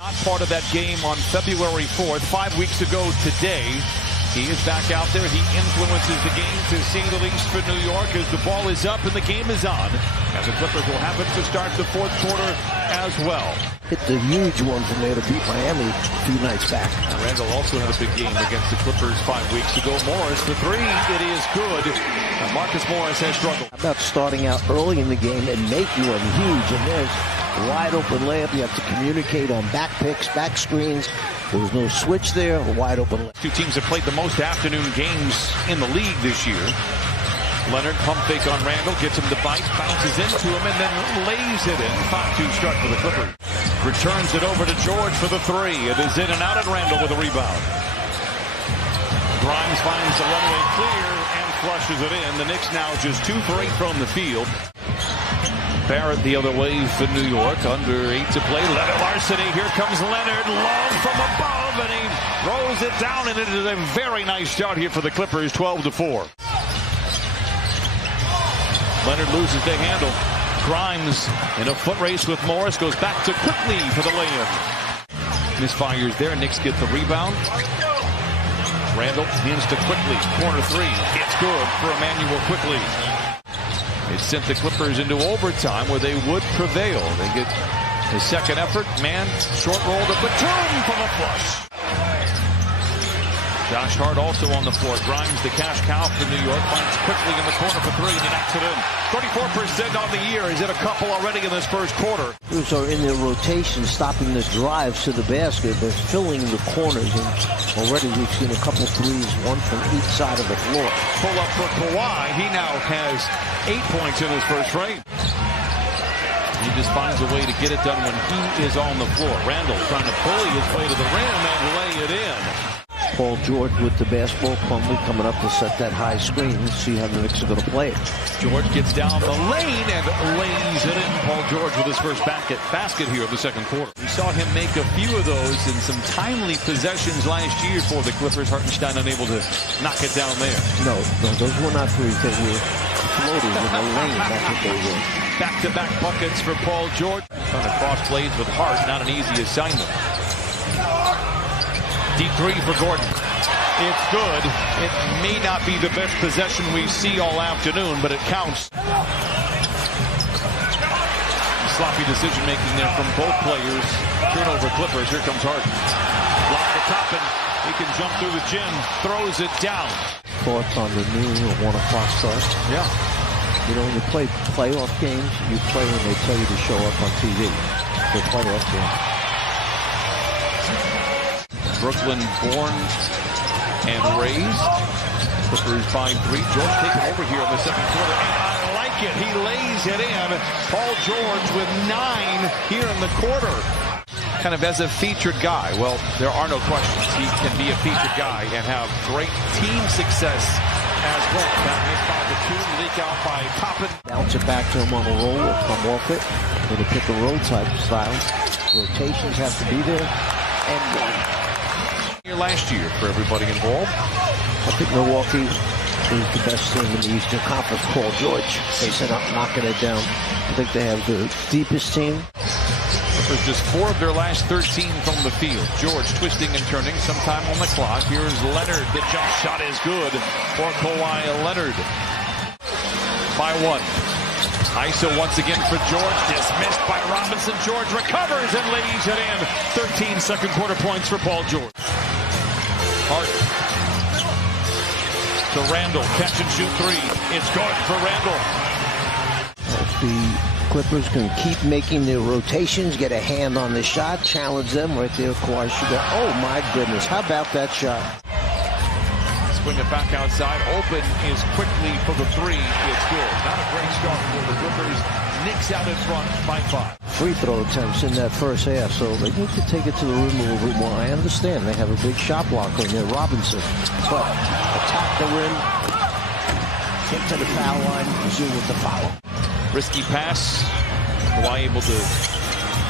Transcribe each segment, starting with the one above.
Not part of that game on February 4th, 5 weeks ago today. He is back out there. He influences the game, to say the least, for New York, as the ball is up and the game is on. And the Clippers will have it to start the fourth quarter as well. Hit the huge one from there to beat Miami a few nights back. Randall also had a big game against the Clippers 5 weeks ago. Morris for three. It is good. Marcus Morris has struggled. How about starting out early in the game and making one huge? And there's a wide open layup. You have to communicate on back picks, back screens. There was no switch there. A wide open layup. Two teams have played the most afternoon games in the league this year. Leonard pump fake on Randall, gets him to bite, bounces into him, and then lays it in. 5-2 start for the Clippers. Returns it over to George for the three. It is in and out at Randall with a rebound. Grimes finds the runway clear and flushes it in. The Knicks now just 2 for 8 from the field. Barrett the other way for New York. Under 8 to play. Leonard Larceny. Here comes Leonard. Long from above, and he throws it down, and it is a very nice start here for the Clippers. 12-4. Leonard loses the handle. Grimes in a foot race with Morris. Goes back to Quickly for the lay-in. Misfires there. Knicks get the rebound. Randall hands to Quickly. Corner three. It's good for Emmanuel Quickly. It sent the Clippers into overtime where they would prevail. They get the second effort. Man, short roll to Batum for the flush. Josh Hart also on the floor. Grimes, the cash cow for New York, finds Quickly in the corner for three, and he knocks it in. 34% on the year. He's hit a couple already in this first quarter. Crews are in their rotation, stopping the drives to the basket. They're filling the corners, and already we've seen a couple threes, one from each side of the floor. Pull up for Kawhi. He now has 8 points in his first frame. He just finds a way to get it done when he is on the floor. Randall trying to bully his way to the rim and lay it in. Paul George with the basketball, Plumlee coming up to set that high screen and see how the Knicks are going to play it. George gets down the lane and lays it in. Paul George with his first basket here in the second quarter. We saw him make a few of those in some timely possessions last year for the Clippers. Hartenstein unable to knock it down there. No, those were not threes. They were floaters in the lane. That's what they were. Back-to-back buckets for Paul George. Trying to cross blades with Hart. Not an easy assignment. Deep three for Gordon. It's good. It may not be the best possession we see all afternoon, but it counts. Sloppy decision-making there from both players. Turnover Clippers. Here comes Hart. Block the top, and he can jump through the gym. Throws it down. Thoughts on the noon or 1 o'clock start? Yeah. You know, when you play playoff games, you play when they tell you to show up on TV. For playoff games. Brooklyn born and raised. Clippers by 3. George taking over here in the second quarter, and I like it. He lays it in. Paul George with 9 here in the quarter. Kind of as a featured guy. Well, there are no questions. He can be a featured guy and have great team success as well. That missed by the 2, leak out by Toppin. Bounce it back to him on a roll or come off it with a pick and roll type style. Rotations have to be there. And one. Last year for everybody involved. I think Milwaukee is the best team in the Eastern Conference. Paul George facing up, knocking it down. I think they have the deepest team. There's just 4 of their last 13 from the field. George twisting and turning, sometime on the clock. Here's Leonard. The jump shot is good for Kawhi Leonard. By 1. ISO once again for George. Dismissed by Robinson. George recovers and lays it in. 13 second quarter points for Paul George. Hart to Randall. Catch and shoot 3. It's good for Randall. If the Clippers can keep making their rotations, get a hand on the shot, challenge them right there. Kawhi should go. Oh my goodness. How about that shot? Swing it back outside. Open is Quickly for the 3. It's good. Not a great start for the Clippers. Knicks out in front by 5. Free throw attempts in that first half, so they need to take it to the rim a little bit more. I understand they have a big shot blocker in there, Robinson, but attack the rim, get to the foul line, Zoo with the foul. Risky pass. Kawhi able to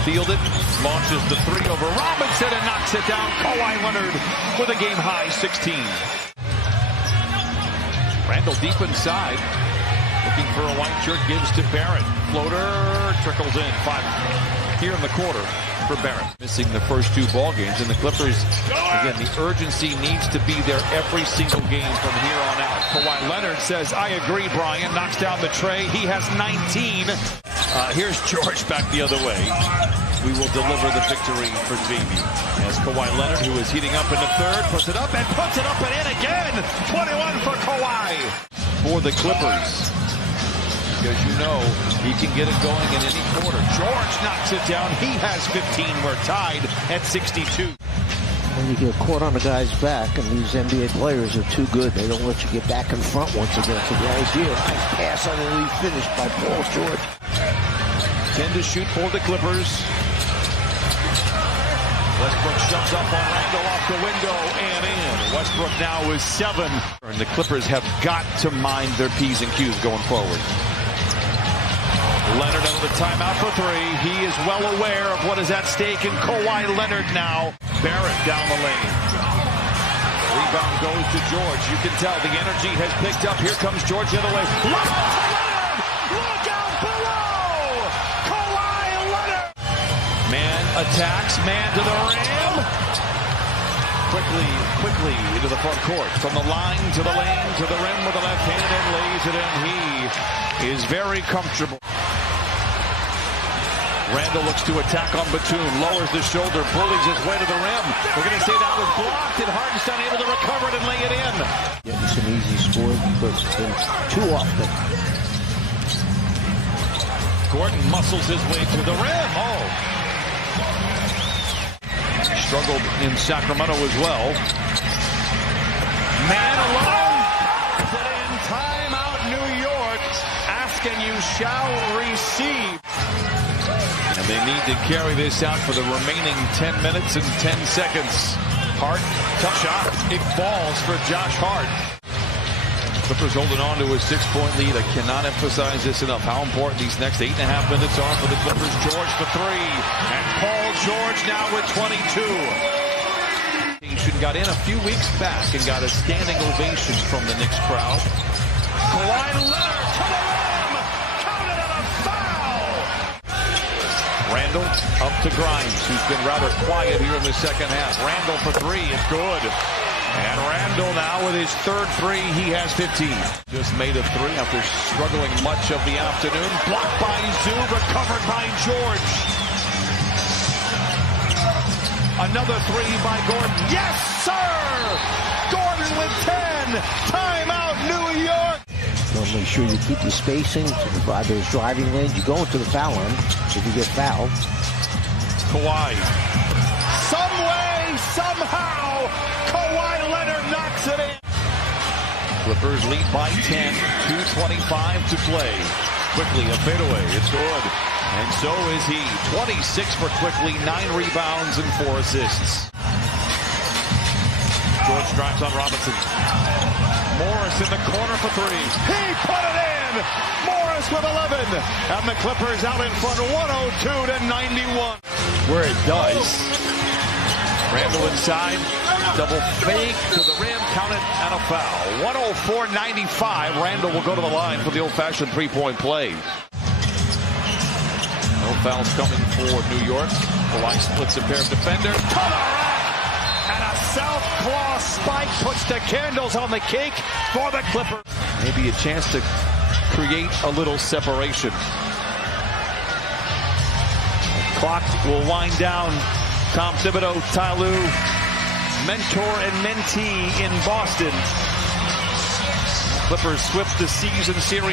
field it, launches the 3 over Robinson and knocks it down. Kawhi Leonard with a game-high 16. Randall deep inside. Looking for a white shirt, gives to Barrett. Floater trickles in. 5. here in the quarter for Barrett. Missing the first 2 ball games, and the Clippers, again, the urgency needs to be there every single game from here on out. Kawhi Leonard says, I agree, Brian. Knocks down the tray. He has 19. Here's George back the other way. We will deliver the victory for Jamie. As Kawhi Leonard, who is heating up in the third, puts it up and in again. 21 for Kawhi. For the Clippers. Because you know he can get it going in any quarter. George knocks it down. He has 15. We're tied at 62. When you get caught on a guy's back, and these NBA players are too good, they don't let you get back in front once again. So the idea, nice pass underneath finish by Paul George. 10 to shoot for the Clippers. Westbrook shoves up on Randle off the window and in. Westbrook now is 7. And the Clippers have got to mind their P's and Q's going forward. Leonard under the timeout for 3. He is well aware of what is at stake in Kawhi Leonard now. Barrett down the lane. Rebound goes to George. You can tell the energy has picked up. Here comes George the other way. Look out below! Kawhi Leonard! Man attacks, man to the rim. Quickly into the front court. From the line to the lane to the rim with the left hand and lays it in. He is very comfortable. Randle looks to attack on Batum, lowers the shoulder, bullies his way to the rim. We're going to say that was blocked, and Harden's unable to recover it and lay it in. Getting some easy scores, but too often. Gordon muscles his way to the rim. Oh. Struggled in Sacramento as well. Man alone. Puts it in. Timeout, New York. Ask and you shall receive. And they need to carry this out for the remaining 10 minutes and 10 seconds. Hart, tough shot. It falls for Josh Hart. Clippers holding on to a 6-point lead. I cannot emphasize this enough, how important these next 8.5 minutes are for the Clippers. George for 3. And Paul George now with 22. He got in a few weeks back and got a standing ovation from the Knicks crowd. Kawhi Leonard to the rim. Counted on a foul. Randle up to Grimes, who's been rather quiet here in the second half. Randle for 3. It's good. And Randle now with his third 3. He has 15. Just made a 3 after struggling much of the afternoon. Blocked by Zoo, recovered by George. Another 3 by Gordon. Yes, sir! Gordon with 10. Timeout, New York. So make sure you keep your spacing by those driving lanes. You go into the foul line if you get fouled. Kawhi. Some way, somehow, Kawhi Leonard knocks it in. Clippers lead by 10. 2:25 to play. Quickly, a fadeaway. It's good. And so is he. 26 for Quickly, 9 rebounds and 4 assists. George drives on Robinson. Morris in the corner for 3. He put it in! Morris with 11. And the Clippers out in front, 102-91. Where it does. Randle inside. Double fake to the rim. Count it and a foul. 104-95. Randle will go to the line for the old-fashioned three-point play. No fouls coming for New York. Kawhi splits a pair of defenders. To the rack! And a south claw spike puts the candles on the cake for the Clippers. Maybe a chance to create a little separation. Clock will wind down. Tom Thibodeau, Ty Lue, mentor and mentee in Boston. Clippers swept the season series.